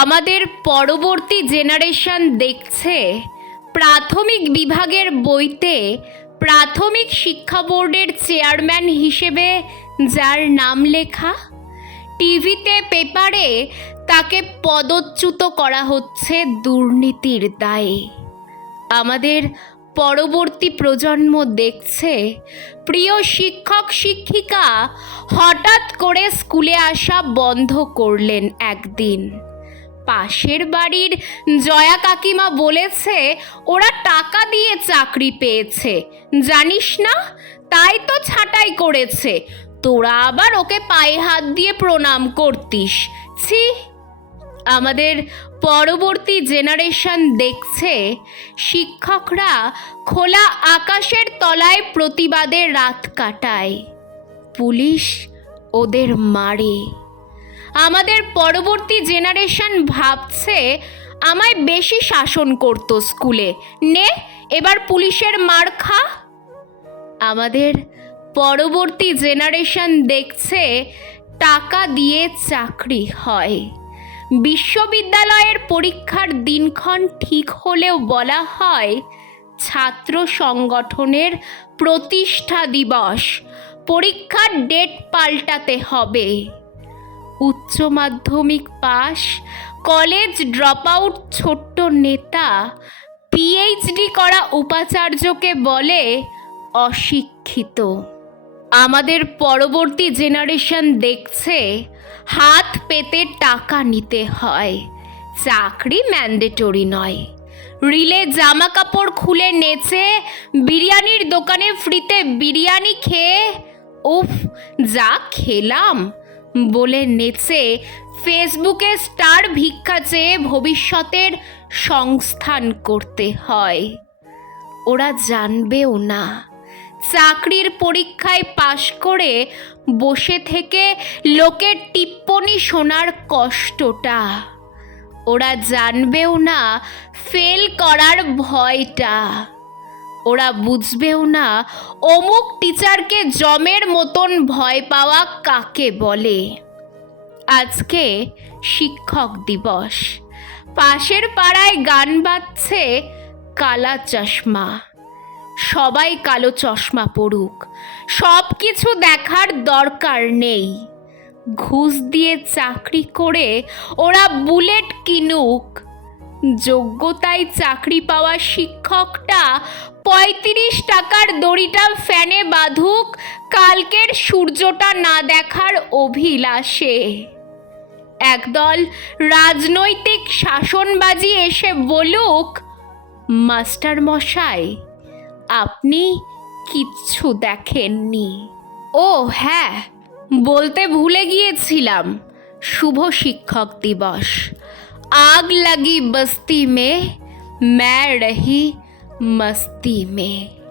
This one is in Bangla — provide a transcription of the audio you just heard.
আমাদের পরবর্তী জেনারেশন দেখছে, প্রাথমিক বিভাগের বইতে প্রাথমিক শিক্ষা বোর্ডের চেয়ারম্যান হিসেবে যার নাম লেখা টিভিতে পেপারে তাকে পদচ্যুত করা হচ্ছে দুর্নীতির দায়ে। আমাদের পরবর্তী প্রজন্ম দেখছে, প্রিয় শিক্ষক শিক্ষিকা হঠাৎ করে স্কুলে আসা বন্ধ করলেন একদিন। পাশের বাড়ির জয়া কাকিমা বলেছে, ওরা টাকা দিয়ে চাকরি পেয়েছে। জানিস না? তাই তো ছাঁটাই করেছে। তোরা আবার ওকে পায়ে হাত দিয়ে প্রণাম করতিস। ছি! আমাদের পরবর্তী জেনারেশন দেখছে, শিক্ষকরা খোলা আকাশের তলায় প্রতিবাদের রাত কাটায়। পুলিশ ওদের মারে। আমাদের পরবর্তী জেনারেশন ভাবছে আমায় বেশি শাসন করতো স্কুলে। নে, এবার পুলিশের মার খা। আমাদের পরবর্তী জেনারেশন দেখছে টাকা দিয়ে চাকরি হয়। বিশ্ববিদ্যালয়ের পরীক্ষার দিনক্ষণ ঠিক হলেও বলা হয় ছাত্র সংগঠনের প্রতিষ্ঠা দিবস। পরীক্ষার ডেট পাল্টাতে হবে। উচ্চ মাধ্যমিক পাস কলেজ ড্রপ আউট ছোট্ট নেতা পিএইচডি করা উপাচার্যকে বলে অশিক্ষিত। আমাদের পরবর্তী জেনারেশন দেখছে হাত পেতে টাকা নিতে হয়, চাকরি ম্যান্ডেটরি নয়। রিলে জামা কাপড় খুলে নেচে বিরিয়ানির দোকানে ফ্রিতে বিরিয়ানি খেয়ে, উফ, যা খেলাম। বলে নেচে ফেসবুকে স্টার ভিক্ষা চেয়ে ভবিষ্যতের সংস্থান করতে হয়। ওরা জানবেও না। চাকরির পরীক্ষায় পাশ করে বসে থেকে লোকের টিপ্পনি শোনার কষ্টটা। ওরা জানবেও না, ফেল করার ভয়টা। ওরা বুঝবেও না, অমুক টিচারকে জমের মতন ভয় পাওয়া কাকে বলে? আজকে শিক্ষক দিবস। পাশের পাড়ায় গান বাজছে কালা চশমা। সবাই কালো চশমা পড়ুক সব কিছু দেখার দরকার নেই। ঘুষ দিয়ে চাকরি করে ওরা বুলেট কিনুক। যোগ্যতায় চাকরি পাওয়া শিক্ষকটা পঁয়ত্রিশ টাকার দড়িটা ফ্যানে বাঁধুক কালকের সূর্যটা না দেখার অভিলাষে একদল রাজনৈতিক শাসনবাজি এসে বলুক মাস্টার মশাই আপনি কিচ্ছু দেখেননি ও হ্যাঁ বলতে ভুলে গিয়েছিলাম শুভ শিক্ষক দিবস आग लगी बस्ती में मैं रही Mas dime,